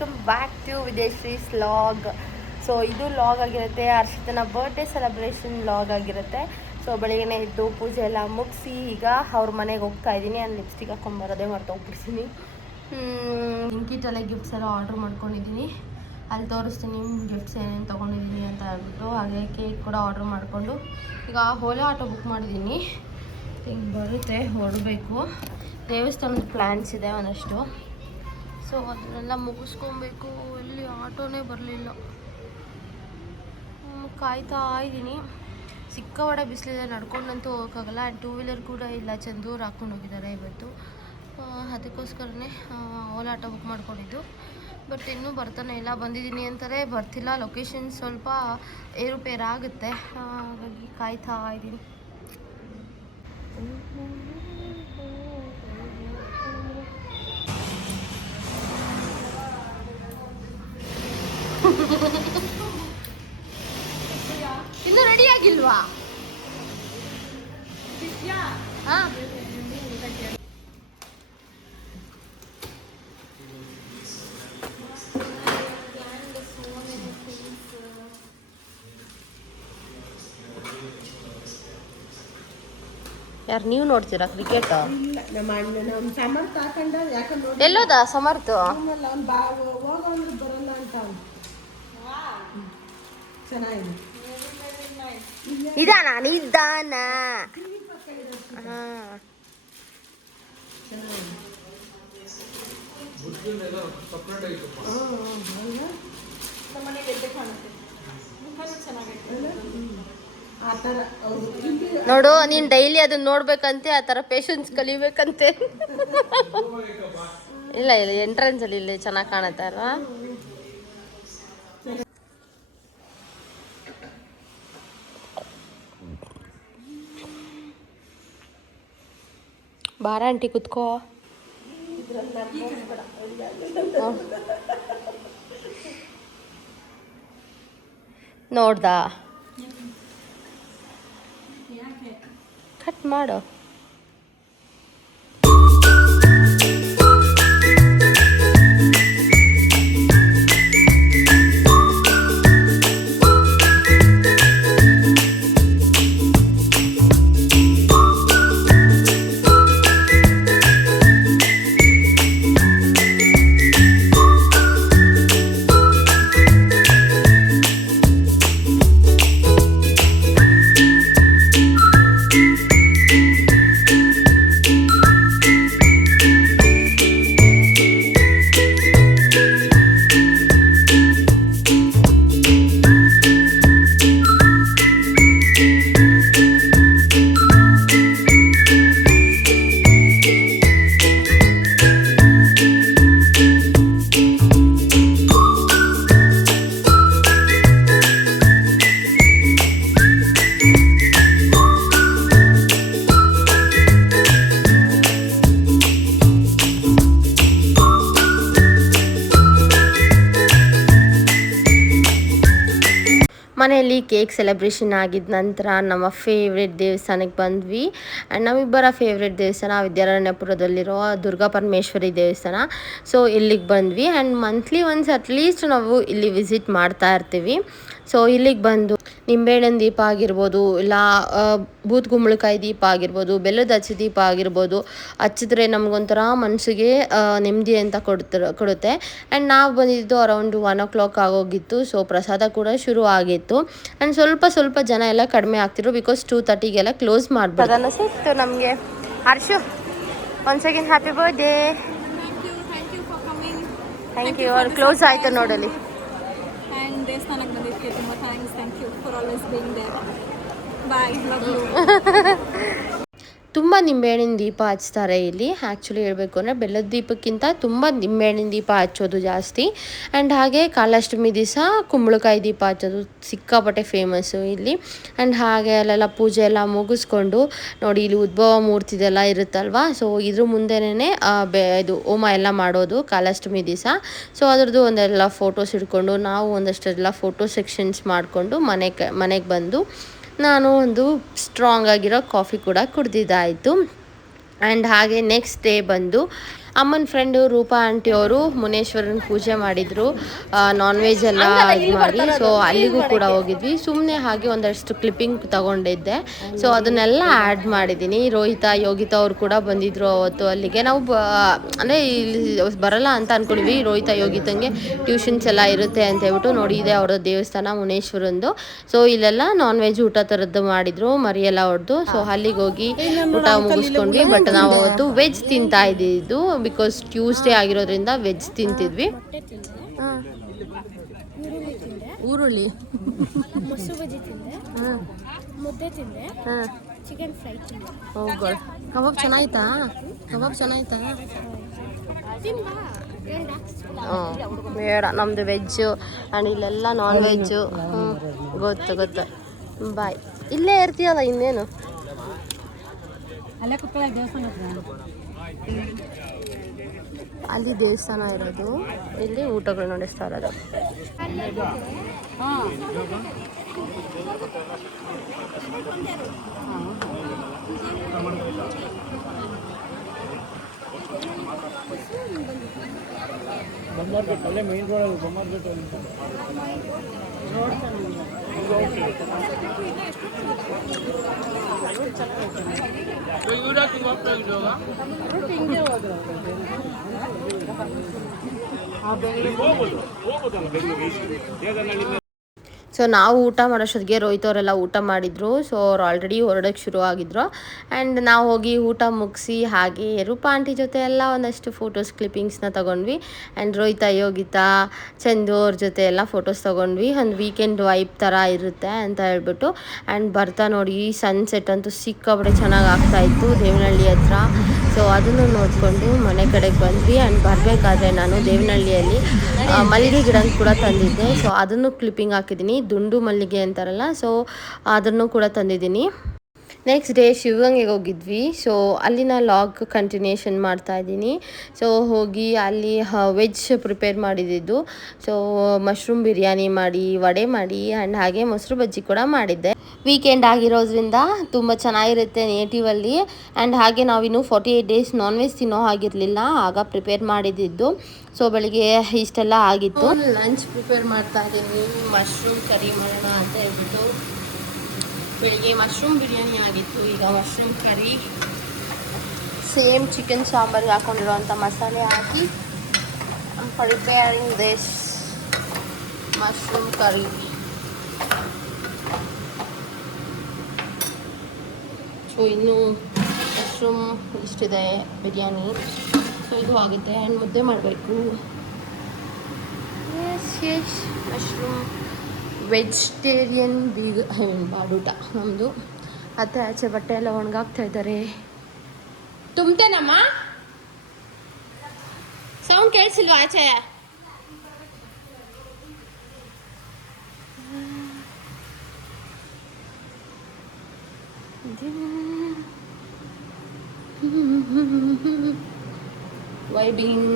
Welcome back to ವಿದೇಶ್ರೀಸ್ vlog. So ಇದು vlog ಆಗಿರುತ್ತೆ, ಹರ್ಷಿತನ ಬರ್ಡೇ ಸೆಲೆಬ್ರೇಷನ್ ವ್ಲಾಗ್ ಆಗಿರುತ್ತೆ. ಸೊ ಬೆಳಿಗ್ಗೆ ಎದ್ದು ಪೂಜೆ ಎಲ್ಲ ಮುಗಿಸಿ ಈಗ ಅವ್ರ ಮನೆಗೆ ಹೋಗ್ತಾ ಇದ್ದೀನಿ. ನಾನು ಲಿಪ್ಸ್ಟಿಕ್ ಹಾಕೊಂಬರೋದೇ ಮರ್ತೋಗ್ಬಿಡ್ತೀನಿ. ಇಂಕಿಟಲ್ಲೇ ಗಿಫ್ಟ್ಸ್ ಎಲ್ಲ ಆರ್ಡ್ರ್ ಮಾಡ್ಕೊಂಡಿದ್ದೀನಿ, ಅಲ್ಲಿ ತೋರಿಸ್ತೀನಿ ಗಿಫ್ಟ್ಸ್ ಏನೇನು ತೊಗೊಂಡಿದ್ದೀನಿ ಅಂತ ಹೇಳ್ಬಿಟ್ಟು. ಹಾಗೆ ಕೇಕ್ ಕೂಡ ಆರ್ಡ್ರ್ ಮಾಡಿಕೊಂಡು ಈಗ ಓಲಾ ಆಟೋ ಬುಕ್ ಮಾಡಿದ್ದೀನಿ. ಹಿಂಗೆ ಬರುತ್ತೆ, ಹೊರಡಬೇಕು. ದೇವಸ್ಥಾನದ ಪ್ಲ್ಯಾನ್ಸ್ ಇದೆ ಒಂದಷ್ಟು, ಸೊ ಅದನ್ನೆಲ್ಲ ಮುಗಿಸ್ಕೊಬೇಕು. ಎಲ್ಲಿ ಆಟೋನೇ ಬರಲಿಲ್ಲ, ಕಾಯ್ತಾ ಇದ್ದೀನಿ. ಸಿಕ್ಕಾಪಟ್ಟೆ ಬಿಸಿಲಿದೆ, ನಡ್ಕೊಂಡಂತೂ ಹೋಗೋಕ್ಕಾಗಲ್ಲ. ಆ್ಯಂಡ್ 2 ವೀಲರ್ ಕೂಡ ಇಲ್ಲ, ಚಂದೂರು ಹಾಕ್ಕೊಂಡು ಹೋಗಿದ್ದಾರೆ ಇವತ್ತು. ಅದಕ್ಕೋಸ್ಕರನೇ ಓಲಾ ಆಟೋ ಬುಕ್ ಮಾಡ್ಕೊಂಡಿದ್ದು. ಬಟ್ ಇನ್ನೂ ಬರ್ತಾನೆ ಇಲ್ಲ, ಬಂದಿದ್ದೀನಿ ಅಂತಾರೆ, ಬರ್ತಿಲ್ಲ. ಲೊಕೇಶನ್ ಸ್ವಲ್ಪ ಏರುಪೇರಾಗುತ್ತೆ, ಹಾಗಾಗಿ ಕಾಯ್ತಾ ಇದ್ದೀನಿ. ಇನ್ನು ರೆಡಿ ಆಗಿಲ್ವಾ? ಯಾರು ನೀವು ನೋಡ್ತೀರಾ ಕ್ರಿಕೆಟ್? ಎಲ್ಲೋದ ಸಮರ್ಥ? ಇದಾನ ನಿದ್ದಾನ. ನೋಡು, ನೀನ್ ಡೈಲಿ ಅದನ್ನ ನೋಡ್ಬೇಕಂತೆ, ಆ ತರ ಪೇಷನ್ಸ್ ಕಲಿಬೇಕಂತೆ. ಇಲ್ಲ ಇಲ್ಲ, ಎಂಟ್ರೆನ್ಸ್ ಅಲ್ಲಿ ಇಲ್ಲಿ ಚೆನ್ನಾಗಿ ಕಾಣುತ್ತೆ ಅಲ್ವಾ? ಬಾರ ಆಂಟಿ ಕುತ್ಕೋ. ನೋಡ್ದಾ? ಕಟ್ ಮಾಡು. ಮನೆಯಲ್ಲಿ ಕೇಕ್ ಸೆಲೆಬ್ರೇಷನ್ ಆಗಿದ ನಂತರ ನಮ್ಮ ಫೇವ್ರೆಟ್ ದೇವಸ್ಥಾನಕ್ಕೆ ಬಂದ್ವಿ. ಆ್ಯಂಡ್ ನಮ್ಮಿಬ್ಬರ ಫೇವ್ರೆಟ್ ದೇವಸ್ಥಾನ ವಿದ್ಯಾರಣ್ಯಪುರದಲ್ಲಿರೋ ದುರ್ಗಾ ಪರಮೇಶ್ವರಿ ದೇವಸ್ಥಾನ. ಸೊ ಇಲ್ಲಿಗೆ ಬಂದ್ವಿ. ಆ್ಯಂಡ್ ಮಂತ್ಲಿ ಒನ್ಸ್ ಅಟ್ಲೀಸ್ಟ್ ನಾವು ಇಲ್ಲಿ ವಿಸಿಟ್ ಮಾಡ್ತಾ ಇರ್ತೀವಿ. ಸೊ ಇಲ್ಲಿಗೆ ಬಂದು ನಿಂಬೆಹಣ್ಣಿನ ದೀಪ ಆಗಿರ್ಬೋದು, ಇಲ್ಲ ಬೂತ್ ಕುಂಬಳಕಾಯಿ ದೀಪ ಆಗಿರ್ಬೋದು, ಬೆಲ್ಲದ ಹಚ್ಚಿ ದೀಪ ಆಗಿರ್ಬೋದು ಹಚ್ಚಿದ್ರೆ ನಮಗೊಂಥರ ಮನಸ್ಸಿಗೆ ನೆಮ್ಮದಿ ಅಂತ ಕೊಡುತ್ತೆ. ಆ್ಯಂಡ್ ನಾವು ಬಂದಿದ್ದು ಅರೌಂಡ್ 1 o'clock ಆಗೋಗಿತ್ತು. ಸೊ ಪ್ರಸಾದ ಕೂಡ ಶುರು ಆಗಿತ್ತು. ಆ್ಯಂಡ್ ಸ್ವಲ್ಪ ಜನ ಎಲ್ಲ ಕಡಿಮೆ ಆಗ್ತಿದ್ರು, ಬಿಕಾಸ್ 2:30ಗೆಲ್ಲ ಕ್ಲೋಸ್ ಮಾಡ್ಬೋದು. ಅದನ್ನು ಸಿಕ್ತು ನಮಗೆ. Harshu, once again happy birthday. Thank you. ಅವ್ರು ಕ್ಲೋಸ್ ಆಯಿತು ನೋಡಲಿ. ದೇವಸ್ಥಾನಕ್ಕೆ ಬಂದಿದ್ದಕ್ಕೆ ತುಂಬ thank you for always being there. Bye, love you. ತುಂಬ ನಿಂಬೆಹಣ್ಣಿನ ದೀಪ ಹಚ್ತಾರೆ ಇಲ್ಲಿ. ಆ್ಯಕ್ಚುಲಿ ಹೇಳಬೇಕು ಅಂದರೆ ಬೆಲ್ಲದ ದೀಪಕ್ಕಿಂತ ತುಂಬ ನಿಂಬೆಹಣ್ಣಿನ ದೀಪ ಹಚ್ಚೋದು ಜಾಸ್ತಿ. ಆ್ಯಂಡ್ ಹಾಗೆ ಕಾಲಾಷ್ಟಮಿ ದಿವಸ ಕುಂಬಳಕಾಯಿ ದೀಪ ಹಚ್ಚೋದು ಸಿಕ್ಕಾಪಟ್ಟೆ ಫೇಮಸ್ಸು ಇಲ್ಲಿ. ಆ್ಯಂಡ್ ಹಾಗೆ ಅಲ್ಲೆಲ್ಲ ಪೂಜೆ ಎಲ್ಲ ಮುಗಿಸ್ಕೊಂಡು ನೋಡಿ, ಇಲ್ಲಿ ಉದ್ಭವ ಮೂರ್ತಿದೆಲ್ಲ ಇರುತ್ತಲ್ವ. ಸೊ ಇದ್ರ ಮುಂದೆನೇ ಇದು ಹೋಮ ಎಲ್ಲ ಮಾಡೋದು ಕಾಲಾಷ್ಟಮಿ ದಿವಸ. ಸೊ ಅದ್ರದ್ದು ಒಂದೆಲ್ಲ ಫೋಟೋಸ್ ಹಿಡ್ಕೊಂಡು ನಾವು ಒಂದಷ್ಟೆಲ್ಲ ಫೋಟೋ ಸೆಕ್ಷನ್ಸ್ ಮಾಡಿಕೊಂಡು ಮನೆಗೆ ಬಂದು ನಾನು ಒಂದು ಸ್ಟ್ರಾಂಗ್ ಆಗಿರೋ ಕಾಫಿ ಕೂಡ ಕುಡ್ದಿದ್ದಾಯಿತು. ಆ್ಯಂಡ್ ಹಾಗೆ ನೆಕ್ಸ್ಟ್ ಡೇ ಬಂದು ಅಮ್ಮನ ಫ್ರೆಂಡು ರೂಪಾ ಆಂಟಿ ಅವರು ಮುನೇಶ್ವರನ ಪೂಜೆ ಮಾಡಿದರು, ನಾನ್ ವೆಜ್ ಎಲ್ಲ ಇದು ಮಾಡಿ. ಸೊ ಅಲ್ಲಿಗೂ ಕೂಡ ಹೋಗಿದ್ವಿ. ಸುಮ್ಮನೆ ಹಾಗೆ ಒಂದಷ್ಟು ಕ್ಲಿಪ್ಪಿಂಗ್ ತಗೊಂಡಿದ್ದೆ. ಸೊ ಅದನ್ನೆಲ್ಲ ಆ್ಯಡ್ ಮಾಡಿದ್ದೀನಿ. ರೋಹಿತಾ ಯೋಗಿತಾ ಅವ್ರು ಕೂಡ ಬಂದಿದ್ರು ಅವತ್ತು ಅಲ್ಲಿಗೆ. ನಾವು ಅಂದರೆ ಇಲ್ಲಿ ಬರಲ್ಲ ಅಂತ ಅಂದ್ಕೊಂಡಿದ್ವಿ. ರೋಹಿತಾ ಯೋಗಿತಂಗೆ ಟ್ಯೂಷನ್ಸ್ ಎಲ್ಲ ಇರುತ್ತೆ ಅಂತ ಹೇಳ್ಬಿಟ್ಟು. ನೋಡಿ ಇದೆ ಅವರ ದೇವಸ್ಥಾನ ಮುನೇಶ್ವರಂದು. ಸೊ ಇಲ್ಲೆಲ್ಲ ನಾನ್ ವೆಜ್ ಊಟ ಥರದ್ದು ಮಾಡಿದರು, ಮರಿಯೆಲ್ಲ ಹೊಡೆದು. ಸೊ ಅಲ್ಲಿಗೆ ಹೋಗಿ ಊಟ ಮುಗಿಸ್ಕೊಂಡ್ವಿ. ಬಟ್ ನಾವು ಅವತ್ತು ವೆಜ್ ತಿಂತಾ ಇದ್ದಿದ್ದು, ಬಿಕಾಸ್ ಟ್ಯೂಸ್ಡೇ ಆಗಿರೋದ್ರಿಂದ ವೆಜ್ ತಿಂತಿದ್ವಿ. ಈರುಳ್ಳಿ ಮೊಸರು ಬಜ್ಜಿ ತಿಂದೆ, ಮುದ್ದೆ ತಿಂದೆ, ಚಿಕನ್ ಫ್ರೈ ತಿಂದೆ. ಕಬಾಬ್ ಚೆನ್ನಾಯ್ತಾ? ಕಬಾಬ್ ಚೆನ್ನಾಯ್ತಾ? ಬೇಡ, ನಮ್ಮದು ವೆಜ್ಜು ಆ್ಯಂಡ್ ಇಲ್ಲೆಲ್ಲ ನಾನ್ ವೆಜ್ಜು. ಗೊತ್ತು ಬಾಯ್. ಇಲ್ಲೇ ಇರ್ತೀಯಲ್ಲ ಇನ್ನೇನು. ಅಲ್ಲೇ ಕುತ್ಕೊಳ್ಳೋ ದೇವಸ್ಥಾನ ಅಲ್ಲಿ ದೇವಸ್ಥಾನ ಇರೋದು, ಇಲ್ಲಿ ಊಟಗಳು ನಡೆಸ್ತಾ ಇರೋದು. ಸೊ ನಾವು ಊಟ ಮಾಡೋಷ್ಟೊತ್ತಿಗೆ ರೋಹಿತ್ ಅವರೆಲ್ಲ ಊಟ ಮಾಡಿದರು. ಸೊ ಅವ್ರು ಆಲ್ರೆಡಿ ಹೊರಡೋಕ್ಕೆ ಶುರು ಆಗಿದ್ರು. ಆ್ಯಂಡ್ ನಾವು ಹೋಗಿ ಊಟ ಮುಗಿಸಿ ಹಾಗೆ ರೂಪಾ ಆಂಟಿ ಜೊತೆ ಎಲ್ಲ ಒಂದಷ್ಟು ಫೋಟೋಸ್ ಕ್ಲಿಪ್ಪಿಂಗ್ಸ್ನ ತೊಗೊಂಡ್ವಿ. ಆ್ಯಂಡ್ ರೋಹಿತಾ ಯೋಗಿತಾ ಚಂದು ಅವ್ರ ಜೊತೆ ಎಲ್ಲ ಫೋಟೋಸ್ ತೊಗೊಂಡ್ವಿ. ಒಂದು ವೀಕೆಂಡ್ ವೈಬ್ ಥರ ಇರುತ್ತೆ ಅಂತ ಹೇಳ್ಬಿಟ್ಟು. ಆ್ಯಂಡ್ ಬರ್ತಾ ನೋಡಿ ಸನ್ಸೆಟ್ ಅಂತೂ ಸಿಕ್ಕಾಬಟ್ಟೆ ಚೆನ್ನಾಗಿ ಆಗ್ತಾಯಿತ್ತು ದೇವನಹಳ್ಳಿ ಹತ್ರ. ಸೊ ಅದನ್ನು ನೋಡಿಕೊಂಡು ಮನೆ ಕಡೆಗೆ ಬಂದ್ವಿ. ಆ್ಯಂಡ್ ಬರಬೇಕಾದ್ರೆ ನಾನು ದೇವನಹಳ್ಳಿಯಲ್ಲಿ ಮಲ್ಲಿಗೆ ಗಿಡ ಕೂಡ ತಂದಿದ್ದೆ. ಸೊ ಅದನ್ನು ಕ್ಲಿಪ್ಪಿಂಗ್ ಹಾಕಿದ್ದೀನಿ. ದುಂಡು ಮಲ್ಲಿಗೆ ಅಂತಾರಲ್ಲ, ಸೊ ಅದನ್ನು ಕೂಡ ತಂದಿದ್ದೀನಿ. ನೆಕ್ಸ್ಟ್ ಡೇ ಶಿವಗಂಗೆಗೆ ಹೋಗಿದ್ವಿ. ಸೊ ಅಲ್ಲಿನ ಲಾಗ್ ಕಂಟಿನ್ಯೂಷನ್ ಮಾಡ್ತಾ ಇದ್ದೀನಿ. ಸೊ ಹೋಗಿ ಅಲ್ಲಿ ವೆಜ್ ಪ್ರಿಪೇರ್ ಮಾಡಿದ್ದು. ಸೊ ಮಶ್ರೂಮ್ ಬಿರಿಯಾನಿ ಮಾಡಿ, ವಡೆ ಮಾಡಿ ಆ್ಯಂಡ್ ಹಾಗೆ ಮೊಸರು ಬಜ್ಜಿ ಕೂಡ ಮಾಡಿದ್ದೆ. ವೀಕೆಂಡ್ ಆಗಿರೋದ್ರಿಂದ ತುಂಬ ಚೆನ್ನಾಗಿರುತ್ತೆ ನೇಟಿವಲ್ಲಿ. ಆ್ಯಂಡ್ ಹಾಗೆ ನಾವಿನ್ನು 48 ಡೇಸ್ ನಾನ್ ವೆಜ್ ತಿನ್ನೋ ಆಗಿರಲಿಲ್ಲ, ಆಗ ಪ್ರಿಪೇರ್ ಮಾಡಿದ್ದು. ಸೊ ಬೆಳಿಗ್ಗೆ ಇಷ್ಟೆಲ್ಲ ಆಗಿತ್ತು. ಲಂಚ್ ಪ್ರಿಪೇರ್ ಮಾಡ್ತಾ ಇದ್ದೀನಿ. ಮಶ್ರೂಮ್ ಕರಿ ಮಾಡೋಣ ಅಂತ ಹೇಳ್ಬಿಟ್ಟು. ಬೆಳಿಗ್ಗೆ ಮಶ್ರೂಮ್ ಬಿರಿಯಾನಿ ಆಗಿತ್ತು, ಈಗ ಮಶ್ರೂಮ್ ಕರಿ. ಸೇಮ್ ಚಿಕನ್ ಸಾಂಬಾರ್ಗೆ ಹಾಕೊಂಡಿರೋವಂಥ ಮಸಾಲೆ ಹಾಕಿ preparing this mushroom curry. So ಇನ್ನು ಮಶ್ರೂಮ್ ಇಷ್ಟಿದೆ ಬಿರಿಯಾನಿ. ಸೊ ಇದು ಆಗುತ್ತೆ. ಆ್ಯಂಡ್ ಮುದ್ದೆ ಮಾಡಬೇಕು. ಎಸ್ ಮಶ್ರೂಮ್ ವೆಜಿಟೇರಿಯನ್ ಬಾಡೂಟ ನಮ್ಮದು. ಅತ್ತೆ ಆಚೆ ಬಟ್ಟೆ ಎಲ್ಲ ಒಣಗಾಕ್ತಾ ಇದ್ದಾರೆ. ತುಂಬ್ತೇನಮ್ಮ? ಸೌಂಡ್ ಕೇಳಿಸಿಲ್ವಾ ಆಚೆ? ವೈಬಿಂಗ್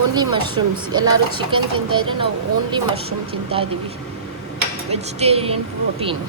ಓನ್ಲಿ ಮಶ್ರೂಮ್ಸ್. ಎಲ್ಲರೂ ಚಿಕನ್ ತಿಂತಾ ಇದ್ರೆ ನಾವು ಓನ್ಲಿ ಮಶ್ರೂಮ್ ತಿಂತಾ ಇದ್ದೀವಿ. Vegetarian protein.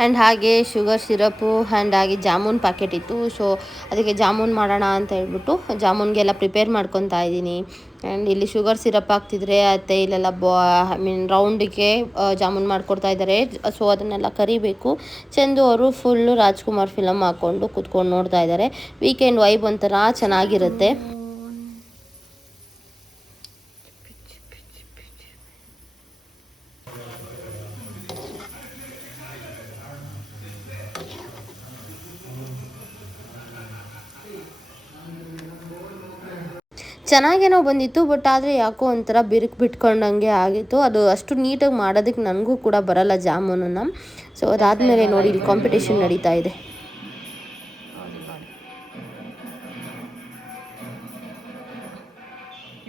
ಆ್ಯಂಡ್ ಹಾಗೆ ಶುಗರ್ ಸಿರಪ್ಪು ಆ್ಯಂಡ್ ಹಾಗೆ ಜಾಮೂನ್ ಪ್ಯಾಕೆಟ್ ಇತ್ತು. ಸೊ ಅದಕ್ಕೆ ಜಾಮೂನ್ ಮಾಡೋಣ ಅಂತ ಹೇಳ್ಬಿಟ್ಟು ಜಾಮೂನ್ಗೆಲ್ಲ ಪ್ರಿಪೇರ್ ಮಾಡ್ಕೊತಾ ಇದ್ದೀನಿ. ಆ್ಯಂಡ್ ಇಲ್ಲಿ ಶುಗರ್ ಸಿರಪ್ ಹಾಕ್ತಿದ್ರೆ ಅತ್ತೆ ಇಲ್ಲೆಲ್ಲ ರೌಂಡಿಗೆ ಜಾಮೂನ್ ಮಾಡಿಕೊಡ್ತಾ ಇದ್ದಾರೆ. ಸೊ ಅದನ್ನೆಲ್ಲ ಕರಿಬೇಕು. ಚಂದು ಅವರು ಫುಲ್ಲು ರಾಜ್ಕುಮಾರ್ ಫಿಲಮ್ ಹಾಕ್ಕೊಂಡು ಕೂತ್ಕೊಂಡು ನೋಡ್ತಾ ಇದ್ದಾರೆ. ವೀಕೆಂಡ್ ವೈಬ್ ಒಂಥರ ಚೆನ್ನಾಗಿರುತ್ತೆ. ಚೆನ್ನಾಗೇನೋ ಬಂದಿತ್ತು, ಬಟ್ ಆದರೆ ಯಾಕೋ ಒಂಥರ ಬಿರುಕು ಬಿಟ್ಕೊಂಡಂಗೆ ಆಗಿತ್ತು. ಅದು ಅಷ್ಟು ನೀಟಾಗಿ ಮಾಡೋದಕ್ಕೆ ನನಗೂ ಕೂಡ ಬರಲ್ಲ ಜಾಮೂನನ್ನು. ಸೊ ಅದಾದಮೇಲೆ ನೋಡಿ ಇಲ್ಲಿ ಕಾಂಪಿಟೇಷನ್ ನಡೀತಾ ಇದೆ.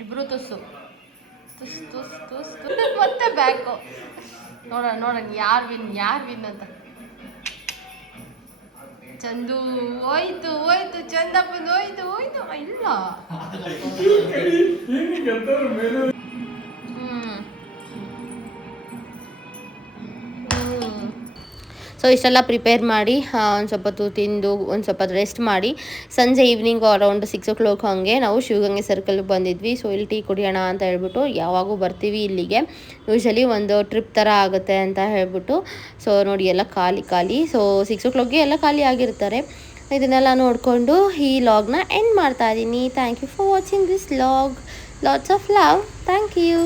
ಇಬ್ಬರು ತುಸು ಬ್ಯಾಕು. ನೋಡೋಣ ಯಾರು ವಿನ್ ಅಂತ. ಚಂದು ಹೋಯ್ತು ಚಂದಪ್ಪಂದು ಹೋಯ್ತು ಇಲ್ಲ. ಸೊ ಇಷ್ಟೆಲ್ಲ ಪ್ರಿಪೇರ್ ಮಾಡಿ ಒಂದು ಸ್ವಲ್ಪ ಹೊತ್ತು ತಿಂದು ಒಂದು ಸ್ವಲ್ಪ ರೆಸ್ಟ್ ಮಾಡಿ ಸಂಜೆ ಈವ್ನಿಂಗ್ ಅರೌಂಡ್ 6 o'clock ಹಾಗೆ ನಾವು ಶಿವಗಂಗೆ ಸರ್ಕಲ್ಗೆ ಬಂದಿದ್ವಿ. ಸೊ ಇಲ್ಲಿ ಟೀ ಕುಡಿಯೋಣ ಅಂತ ಹೇಳ್ಬಿಟ್ಟು, ಯಾವಾಗೂ ಬರ್ತೀವಿ ಇಲ್ಲಿಗೆ, ಯೂಶಲಿ ಒಂದು ಟ್ರಿಪ್ ಥರ ಆಗುತ್ತೆ ಅಂತ ಹೇಳ್ಬಿಟ್ಟು. ಸೊ ನೋಡಿ ಎಲ್ಲ ಖಾಲಿ. ಸೊ 6 o'clockಗೆ ಎಲ್ಲ ಖಾಲಿ ಆಗಿರ್ತಾರೆ. ಇದನ್ನೆಲ್ಲ ನೋಡಿಕೊಂಡು ಈ ಲಾಗ್ನ ಎಂಡ್ ಮಾಡ್ತಾ ಇದ್ದೀನಿ. Thank you for watching this log. Lots of love. Thank you.